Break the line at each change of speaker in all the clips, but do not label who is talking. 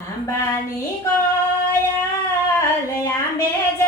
અંબાની કોયલ આંબે જ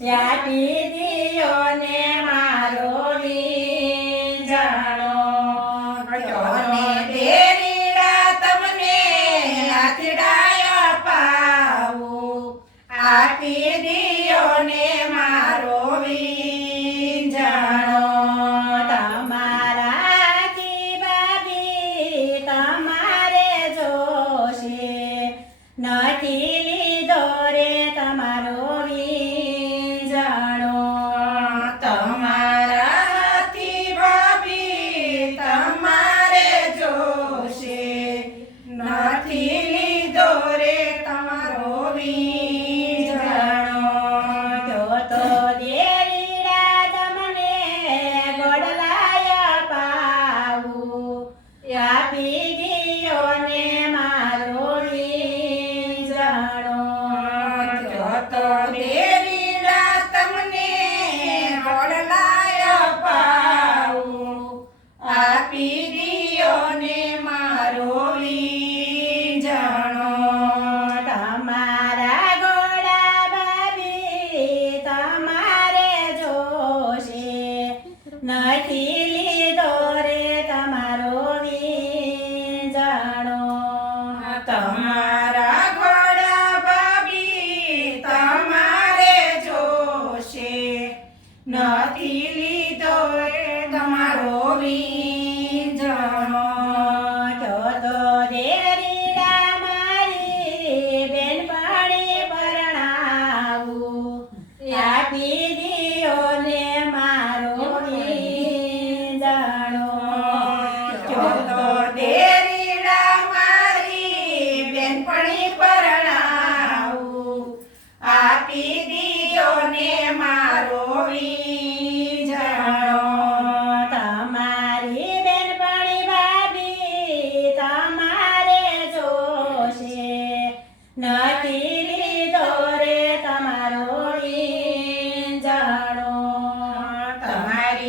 યા પી દિયો ને મારો વી
નથી લીધો રે તમારો વીજણો
તો તો તમને ગોડલાયા પાવું. આપી ગયો ને મારો વીજણો નથી લીધો રે તમારો વીજાણો.
તમારા ઘોડા બાબી તમારે જોશે. નથી લીધો રે તમારો વીજાણો.
તો દે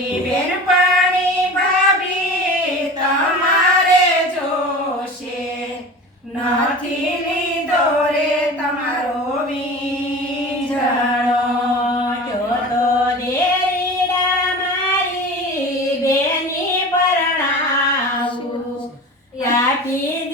મારી બેનપણી ભાભી તમારે જોશે. નથી લીધો રે તમારો વીજળો.
ચોથો દેરીડા મારી બેની પરણાવું. રાખી